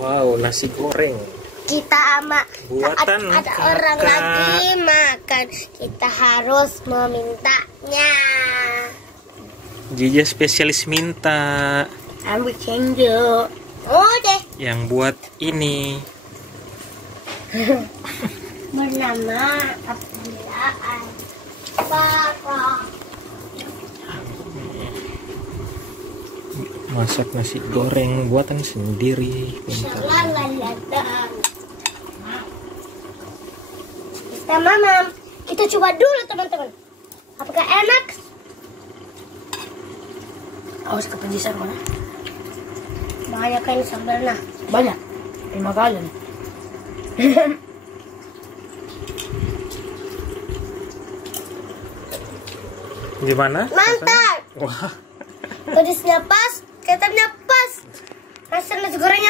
Wow, nasi goreng. Kita ama Buatan ada orang kakak. lagi makan, kita harus memintanya. Jija spesialis minta. Ambil cenjo. Oh deh. Yang buat ini. Bernama Abdullah Papa. Masak nasi goreng buatan sendiri. Selalalala. Kita mamam. Kita coba dulu teman-teman. Apakah enak? Awas kepedesan mana? Banyak kan sambalnya. Banyak. 5 galon. Gimana? Mantap. Wah. Pedasnya pas, kecapnya pas. Rasa nasi gorengnya